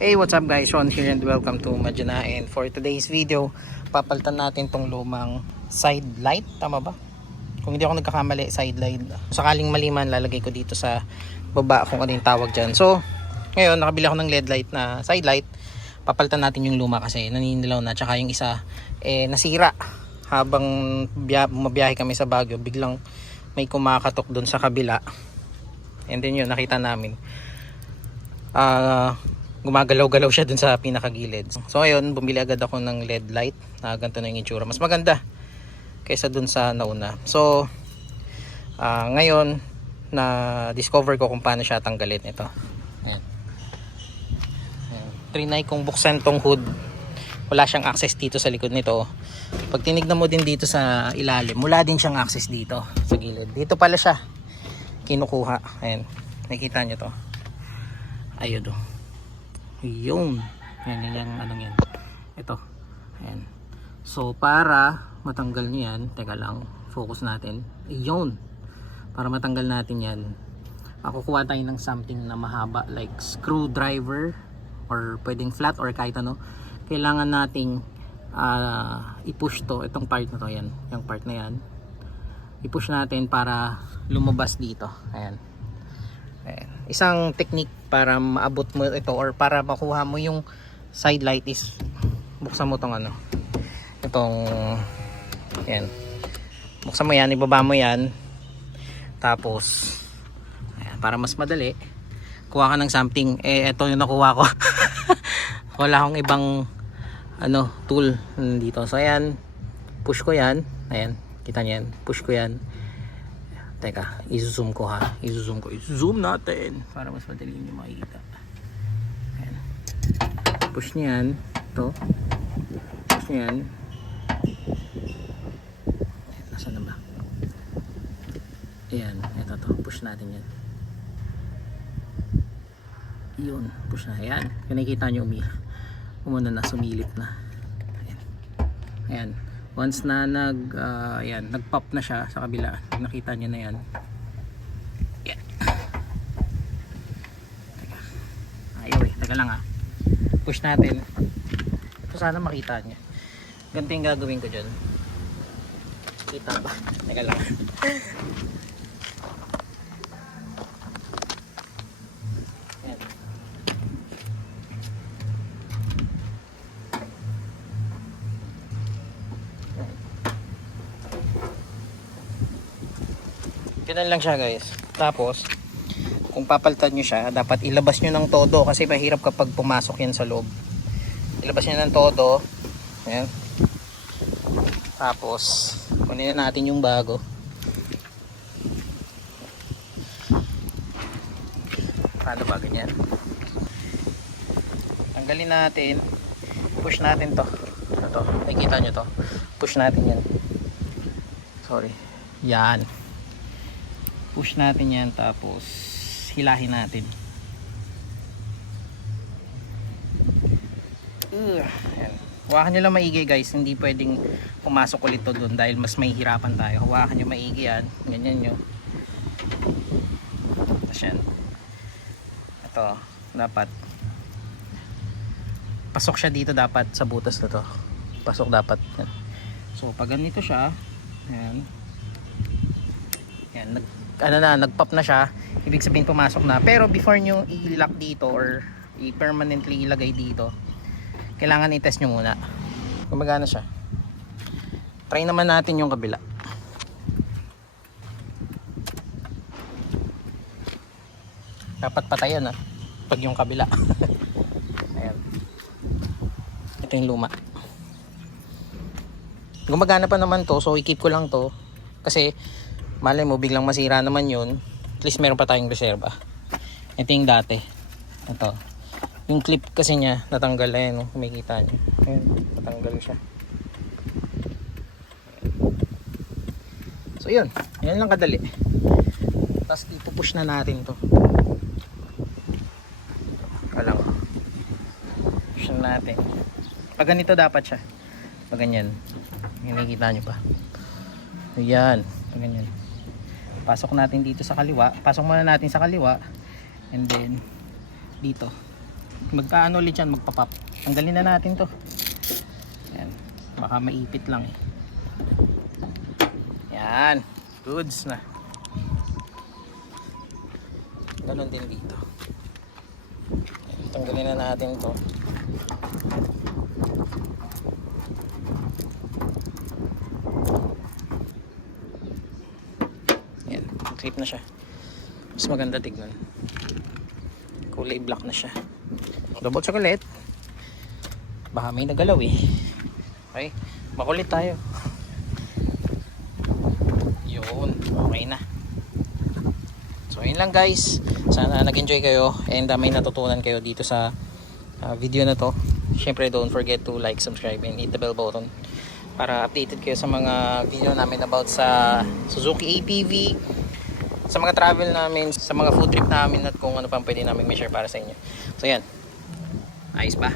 Hey, what's up guys? Sean here and welcome to Majana. And for today's video, papalitan natin tong lumang side light. Tama ba? Kung hindi ako nagkakamali, side light. Sakaling maliman, lalagay ko dito sa baba kung ano yung tawag dyan. So, ngayon, nakabili ako ng LED light na side light. Papalitan natin yung luma kasi naninilaw na. Tsaka yung isa, nasira. Habang mabiyahe kami sa Baguio, biglang may kumakatok dun sa kabila. And then yun, nakita namin. Gumagalaw-galaw siya dun sa pinakagilid. So ayun, bumili agad ako ng LED light na ganito na yung itsura. Mas maganda kaysa dun sa nauna. So ngayon na discover ko kung paano siya tanggalin. Ito. Ayan. Trinay kong buksan tong hood. Wala siyang access dito sa likod nito. Pag tinignan mo din dito sa ilalim, wala din siyang access dito sa gilid. Dito pala siya kinukuha. Ayan. Nakikita nyo to. Ayun o. Yun. Yan yung anong yan. Ito. Ayan. So para matanggal nyo yan, teka lang, focus natin. Yun. Para matanggal natin yan, kukuha tayo ng something na mahaba like screwdriver or pwedeng flat or kahit ano. Kailangan nating i-push to. Itong part na to, yan. Yung part na yan. I-push natin para lumabas dito. Ayan. Ayan. Isang technique para maabot mo ito or para makuha mo yung side light is buksan mo tong ano, itong yan, buksan mo yan, ibaba mo yan, tapos ayan, para mas madali kuha ka ng something. Ito yung nakuha ko. Wala akong ibang ano, tool dito. So ayan, push ko yan, ayan, kita niyo yan, push ko yan. Teka, i-zoom ko ha. I-zoom natin para mas madali nyo makikita. Ayan. Push nyo yan. Ito. Push nyo yan. Ayan, nasaan na ba? Ayan, ito to. Push natin yan. Yun, push na. Ayan, nakikita nyo umuna na, sumilip na. Ayan. Ayan. Once na nag-pop na siya sa kabila, nakita niyo na yan. Yan. Ayaw taga lang ha. Push natin. Ito sana makita niya. Ganito yung gagawin ko dyan. Kita ba? Teka lang. Ganun lang siya guys. Tapos kung papalitan nyo siya, dapat ilabas nyo ng todo kasi mahirap kapag pumasok yan sa loob. Ilabas nyo ng todo. Ayan. Tapos kunin na natin yung bago. Paano ba ganyan? Tanggalin natin. Push natin to. Ito, nakikita nyo to. Push natin yan. Sorry. Yan. Push natin yan, tapos hilahin natin. Ayan. Hawakan nyo lang maigi guys, hindi pwedeng pumasok ulit to dun dahil mas may hirapan tayo. Hawakan nyo maigi yan, ganyan nyo. Tapos yan. Ito, dapat pasok siya dito dapat sa butas na to. Pasok dapat yan. So pag ganito siya, ayan. Yan, nag-pop na siya, ibig sabihin pumasok na. Pero before nyo i-lock dito or i-permanently ilagay dito, kailangan i-test nyo muna kung magana siya. Try naman natin yung kabila. Dapat patayan ha pag yung kabila. Ayan. Ito yung luma. Gumagana pa naman to, so i-keep ko lang to kasi malay mo biglang masira naman yun, at least meron pa tayong reserba. Ito yung dati. Ito. Yung clip kasi niya natanggal. Ayan, kumikita nyo. Ayan, natanggal siya. So yun, yan lang kadali. Tapos dito push na natin to. Walang push na natin. Pag ganito dapat siya. Pag ganyan. Nakikita nyo pa. Ayan, pag ganyan. Pasok natin dito sa kaliwa. Pasok muna natin sa kaliwa. And then dito. magkaano ulit yan, magpapap. Tanggalin na natin to. Yan, baka maipit lang eh. Yan, goods na. Ganon din dito. Tanggalin na natin to. Yan, trip na siya. Mas maganda tignan. Kulay black na siya. Double chocolate. Baka may nagalaw eh. Okay, makulit tayo. Yun, okay na. So yun lang guys. Sana nag-enjoy kayo and may natutunan kayo dito sa video na to. Syempre don't forget to like, subscribe and hit the bell button para updated kayo sa mga video namin about sa Suzuki APV, sa mga travel namin, sa mga food trip namin at kung ano pang pwede namin may share para sa inyo. So yan, ayos ba?